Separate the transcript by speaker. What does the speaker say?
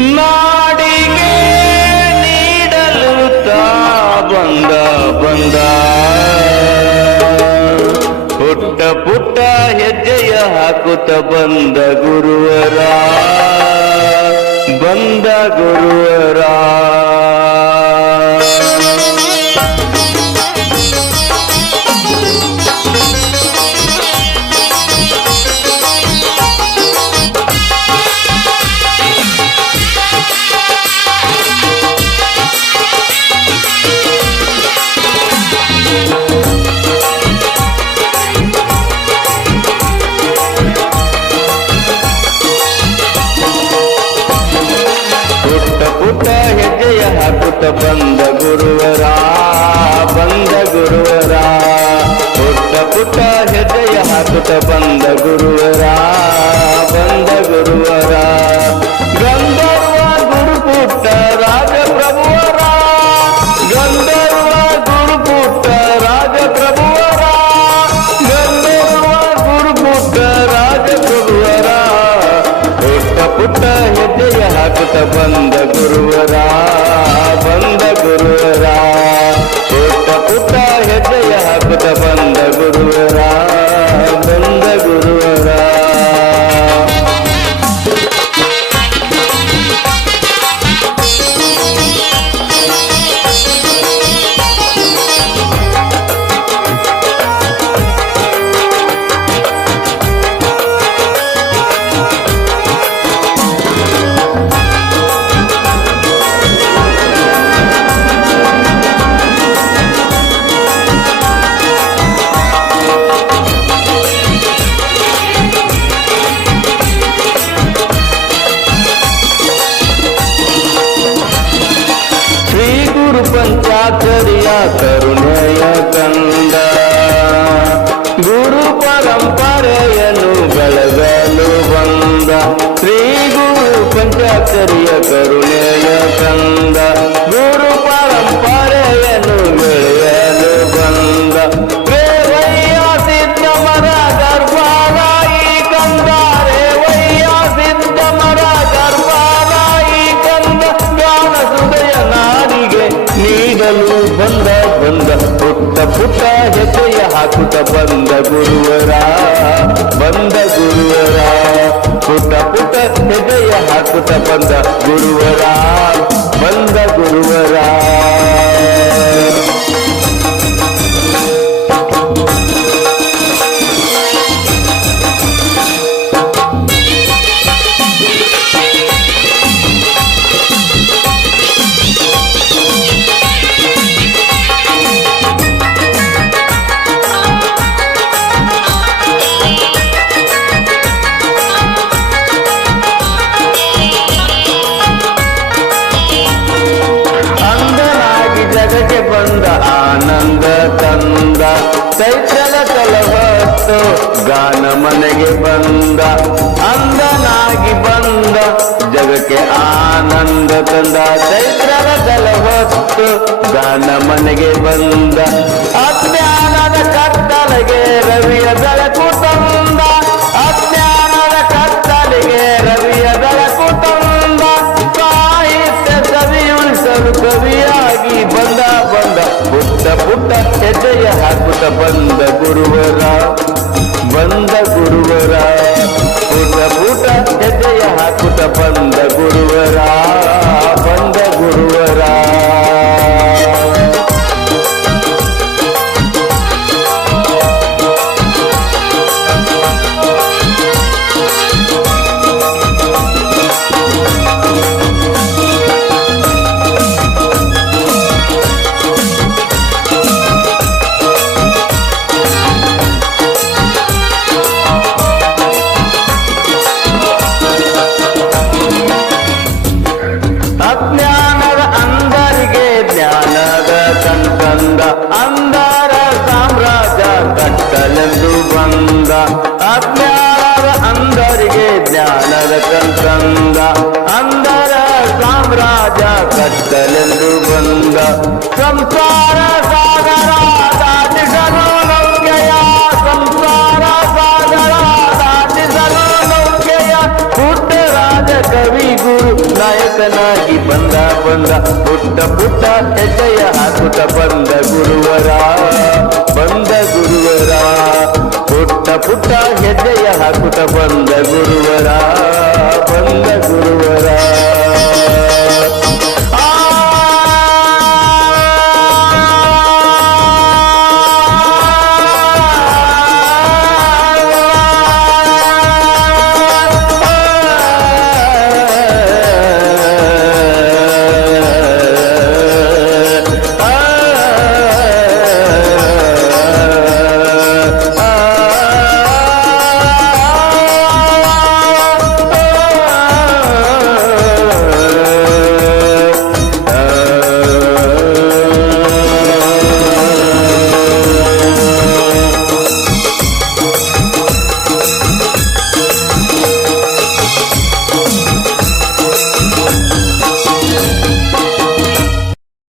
Speaker 1: ನಾಡಿಗೆ ನೀಡಲು ಬಂದ ಬಂದ. ಪುಟ್ಟ ಪುಟ್ಟ ಹೆಜ್ಜೆಯ ಹಾಕುತ್ತ ಬಂದ ಗುರುವರ ಬಂದ ಗುರುವರ. ಹಾಕುತ್ತ ಬಂದ ಗುರುವರ ಬಂದ ಗುರುವರ. ಪುಟ್ಟ ಪುಟ್ಟ ಹೆಜ್ಜೆಯ ಹಾಕುತ್ತ ಬಂದ ಗುರುವರ ಬಂದ ಗುರುವರ. ಗಂಧರ್ವ ಗುರುಪುಟ್ಟ ರಾಜ ಪ್ರಭುವರ ಗಂಧರ್ವ ಗುರುಪುಟ್ಟ ರಾಜ ಪ್ರಭುವರ ಗಂಧರ್ವ ಗುರುಪುಟ್ಟ ರಾಜ ಪ್ರಭುವರ ಪುಟ್ಟ ಪುಟ್ಟ ಹೆಜ್ಜೆಯ ಹಾಕುತ್ತ ಬಂದ ಗುರುವರ. ಕರುಣೆಯ ಕಂದ ಗುರು ಪರಂಪರೆಯನ್ನು ಬೆಳಗಲು ಬಂದ ಶ್ರೀ ಗುರು ಪಂಚಾಕ್ಷರಿಯ ಕರುಣೆಯ ಹೆಜ್ಜೆಯ ಹಾಕುತ್ತ ಬಂದ ಗುರುವರ ಬಂದ ಗುರುವರ ಪುಟ್ಟ ಪುಟ್ಟ ಹೆಜ್ಜೆಯ ಹಾಕುತ್ತ ಬಂದ ಗುರುವರ ಬಂದ ಗುರುವರ ಗಾನ ಮನೆಗೆ ಬಂದ ಅಂದನಾಗಿ ಬಂದ, ಜಗಕ್ಕೆ ಆನಂದ ತಂದ. ಚೈತ್ರದ ಹೊತ್ತು ಗಾನ ಮನೆಗೆ ಬಂದ, ಅಜ್ಞಾನದ ಕತ್ತಲೆಗೆ ರವಿಯ ಬೆಳಕು ತಂದ. ಅಜ್ಞಾನದ ಕತ್ತಲೆಗೆ ರವಿಯ ಬೆಳಕು ತಂದ. ಸಾಹಿತ್ಯ ಸವಿಯುಳಿಸಲು ಕವಿಯಾಗಿ ಬಂದ ಬಂದ. ಪುಟ್ಟ ಪುಟ್ಟ ಹೆಜ್ಜೆಯ ಹಾಕುತ್ತ ಬಂದ ಗುರುವರ ಬಂದ ಗುರುವರ. ಪುಟ ಪುಟ ಹೆಜ್ಜೆಯ ಹಾಕುತ್ತ ಬಂದ ಗುರುವರ. ಬಂದ ಬಂದ ಪುಟ್ಟ ಪುಟ್ಟ ಹೆಜ್ಜೆಯ ಹಾಕುತ್ತ ಬಂದ ಗುರುವರ ಬಂದ ಗುರುವರ. ಪುಟ್ಟ ಪುಟ್ಟ ಹೆಜ್ಜೆಯ ಹಾಕುತ್ತ ಬಂದ ಗುರು